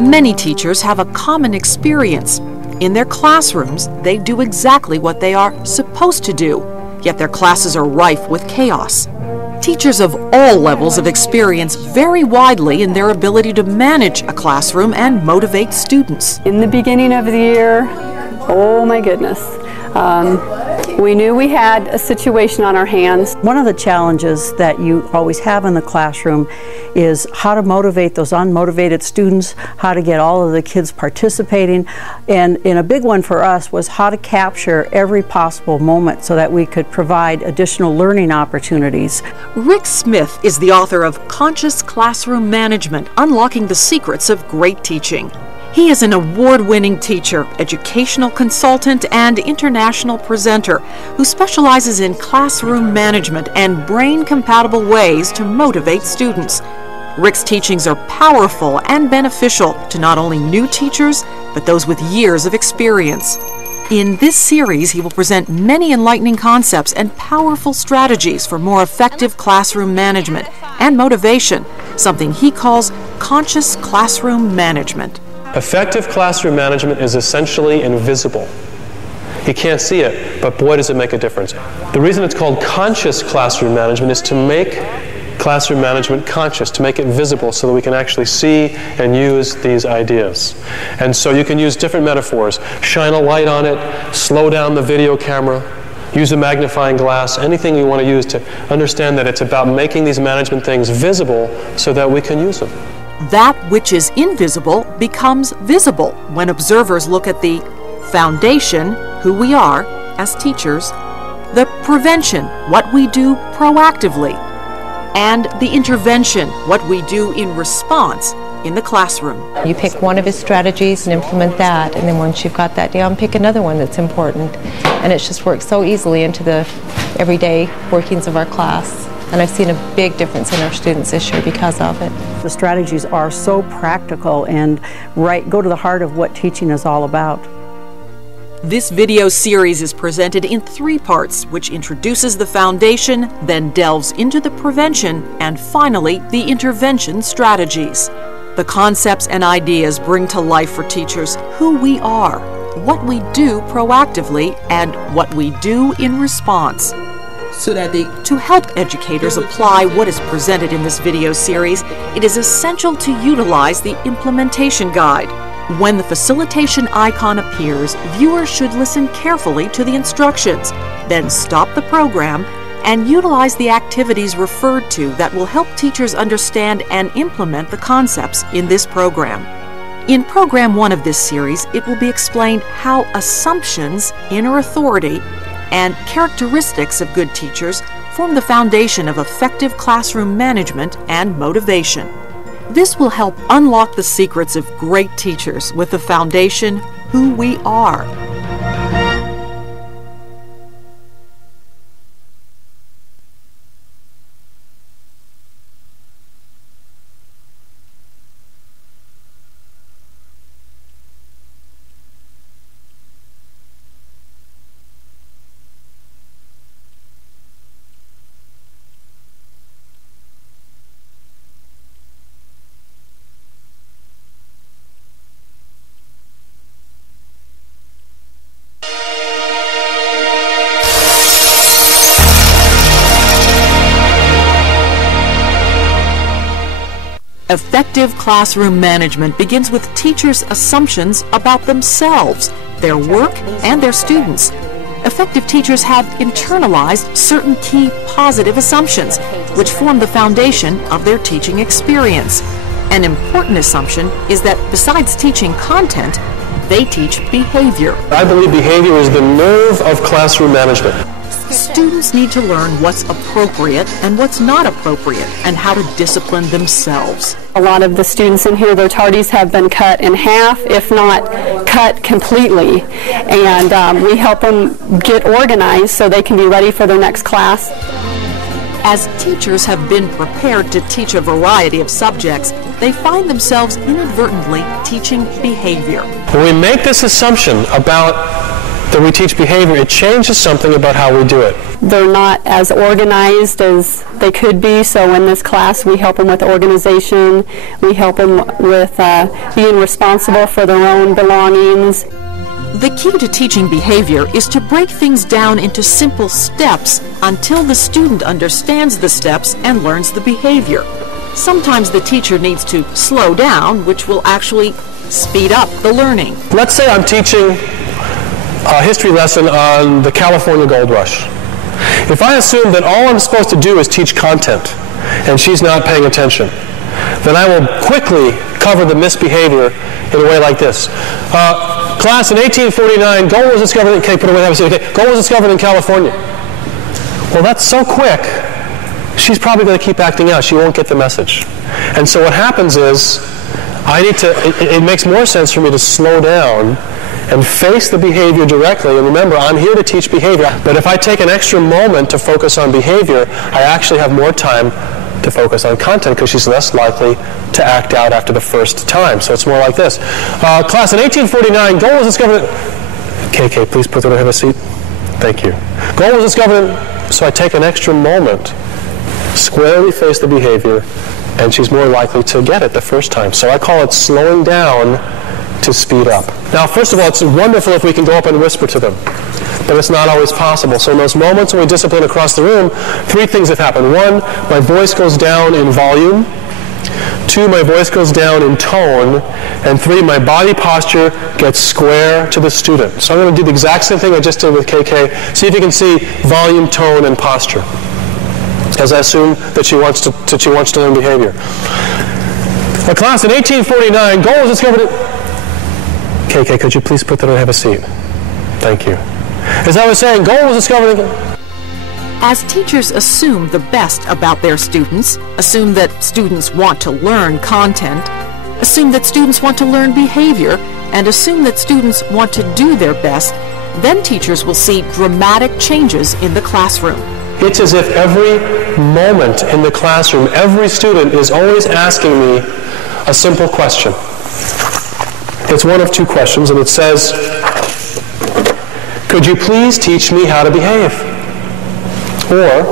Many teachers have a common experience. In their classrooms, they do exactly what they are supposed to do, yet their classes are rife with chaos. Teachers of all levels of experience vary widely in their ability to manage a classroom and motivate students. In the beginning of the year, oh my goodness, we knew we had a situation on our hands. One of the challenges that you always have in the classroom is how to motivate those unmotivated students, how to get all of the kids participating, and a big one for us was how to capture every possible moment so that we could provide additional learning opportunities. Rick Smith is the author of Conscious Classroom Management: Unlocking the Secrets of Great Teaching. He is an award-winning teacher, educational consultant, and international presenter who specializes in classroom management and brain-compatible ways to motivate students. Rick's teachings are powerful and beneficial to not only new teachers, but those with years of experience. In this series, he will present many enlightening concepts and powerful strategies for more effective classroom management and motivation, something he calls conscious classroom management. Effective classroom management is essentially invisible. You can't see it, but boy does it make a difference. The reason it's called conscious classroom management is to make classroom management conscious, to make it visible so that we can actually see and use these ideas. And so you can use different metaphors. Shine a light on it, slow down the video camera, use a magnifying glass, anything you want to use to understand that it's about making these management things visible so that we can use them. That which is invisible becomes visible when observers look at the foundation, who we are as teachers, the prevention, what we do proactively, and the intervention, what we do in response in the classroom. You pick one of his strategies and implement that, and then once you've got that down, pick another one that's important. And it just works so easily into the everyday workings of our class. And I've seen a big difference in our students this year because of it. The strategies are so practical and go to the heart of what teaching is all about. This video series is presented in 3 parts, which introduces the foundation, then delves into the prevention, and finally the intervention strategies. The concepts and ideas bring to life for teachers who we are, what we do proactively, and what we do in response. To help educators apply what is presented in this video series, it is essential to utilize the implementation guide. When the facilitation icon appears, viewers should listen carefully to the instructions, then stop the program and utilize the activities referred to that will help teachers understand and implement the concepts in this program. In Program 1 of this series, it will be explained how assumptions, inner authority, and characteristics of good teachers form the foundation of effective classroom management and motivation. This will help unlock the secrets of great teachers with the foundation, who we are. Effective classroom management begins with teachers' assumptions about themselves, their work, and their students. Effective teachers have internalized certain key positive assumptions, which form the foundation of their teaching experience. An important assumption is that besides teaching content, they teach behavior. I believe behavior is the nerve of classroom management. Students need to learn what's appropriate and what's not appropriate, and how to discipline themselves. A lot of the students in here, their tardies have been cut in half, if not cut completely. And we help them get organized so they can be ready for their next class. As teachers have been prepared to teach a variety of subjects, they find themselves inadvertently teaching behavior. When we make this assumption about that we teach behavior, it changes something about how we do it. They're not as organized as they could be, so in this class we help them with organization, we help them with being responsible for their own belongings. The key to teaching behavior is to break things down into simple steps until the student understands the steps and learns the behavior. Sometimes the teacher needs to slow down, which will actually speed up the learning. Let's say I'm teaching a history lesson on the California Gold Rush. If I assume that all I'm supposed to do is teach content and she's not paying attention, then I will quickly cover the misbehavior in a way like this. Class, in 1849, gold was discovered in, okay, put away, have a seat. Okay, gold was discovered in California. Well, that's so quick, she's probably going to keep acting out. She won't get the message. And so what happens is, it makes more sense for me to slow down and face the behavior directly. And remember, I'm here to teach behavior. But if I take an extra moment to focus on behavior, I actually have more time to focus on content because she's less likely to act out after the first time. So it's more like this. Class, in 1849, gold was discovered... KK, please put her, have a seat. Thank you. Gold was discovered, so I take an extra moment, squarely face the behavior, and she's more likely to get it the first time. So I call it slowing down to speed up. Now, first of all, it's wonderful if we can go up and whisper to them, but it's not always possible. So in those moments when we discipline across the room, three things have happened. One, my voice goes down in volume. Two, my voice goes down in tone. And three, my body posture gets square to the student. So I'm going to do the exact same thing I just did with KK. See if you can see volume, tone, and posture, as I assume that she wants to learn behavior. A class, in 1849, gold was discovered... KK, could you please put that and have a seat? Thank you. As I was saying, gold was discovered... As teachers assume the best about their students, assume that students want to learn content, assume that students want to learn behavior, and assume that students want to do their best, then teachers will see dramatic changes in the classroom. It's as if every moment in the classroom, every student is always asking me a simple question. It's one of two questions, and it says, could you please teach me how to behave? Or,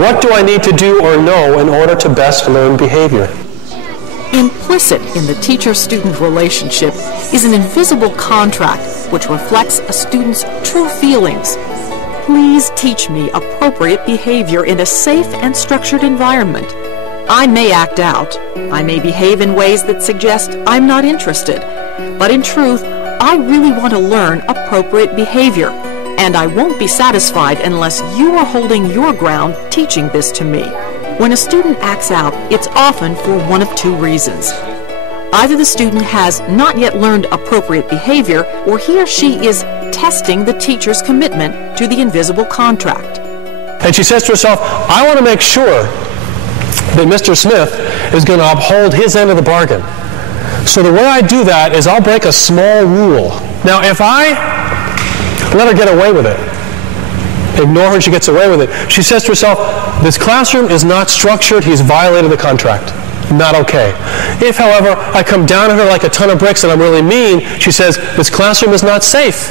what do I need to do or know in order to best learn behavior? Implicit in the teacher-student relationship is an invisible contract which reflects a student's true feelings. Please teach me appropriate behavior in a safe and structured environment. I may act out. I may behave in ways that suggest I'm not interested. But in truth, I really want to learn appropriate behavior, and I won't be satisfied unless you are holding your ground teaching this to me. When a student acts out, it's often for one of two reasons. Either the student has not yet learned appropriate behavior, or he or she is testing the teacher's commitment to the invisible contract. And she says to herself, I want to make sure that Mr. Smith is going to uphold his end of the bargain. So the way I do that is I'll break a small rule. Now, if I let her get away with it, ignore her, she gets away with it, she says to herself, this classroom is not structured, he's violated the contract. Not okay. If, however, I come down on her like a ton of bricks and I'm really mean, she says, this classroom is not safe.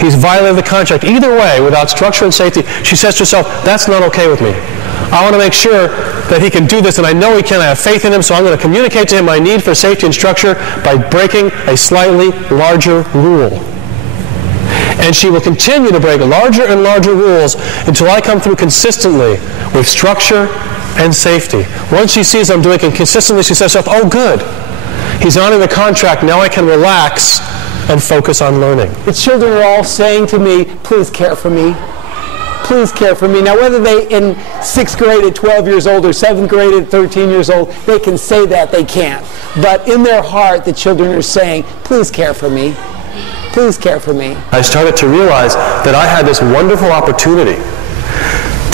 He's violated the contract. Either way, without structure and safety, she says to herself, that's not okay with me. I want to make sure that he can do this, and I know he can. I have faith in him, so I'm going to communicate to him my need for safety and structure by breaking a slightly larger rule. And she will continue to break larger and larger rules until I come through consistently with structure and safety. Once she sees I'm doing it consistently, she says to herself, oh good, he's honoring the contract, now I can relax and focus on learning. The children are all saying to me, please care for me. Please care for me. Now, whether they in 6th grade at 12 years old or 7th grade at 13 years old, they can say that, they can't. But in their heart, the children are saying, please care for me. Please care for me. I started to realize that I had this wonderful opportunity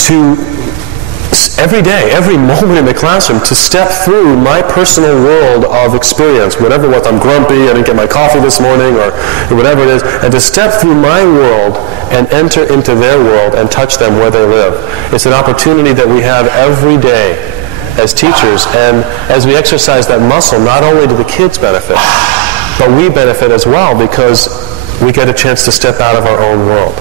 to every day, every moment in the classroom, to step through my personal world of experience, whatever it was. I'm grumpy, I didn't get my coffee this morning, or whatever it is, and to step through my world and enter into their world and touch them where they live. It's an opportunity that we have every day as teachers, and as we exercise that muscle, not only do the kids benefit, but we benefit as well, because we get a chance to step out of our own world.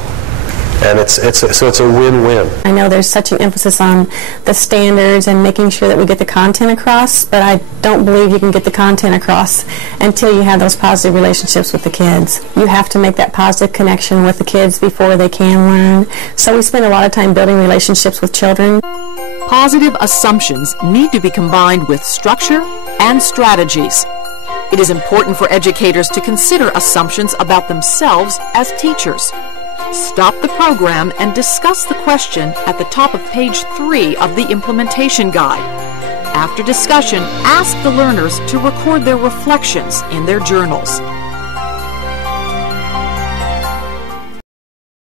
And so it's a win-win. I know there's such an emphasis on the standards and making sure that we get the content across, but I don't believe you can get the content across until you have those positive relationships with the kids. You have to make that positive connection with the kids before they can learn. So we spend a lot of time building relationships with children. Positive assumptions need to be combined with structure and strategies. It is important for educators to consider assumptions about themselves as teachers. Stop the program and discuss the question at the top of page 3 of the implementation guide. After discussion, ask the learners to record their reflections in their journals.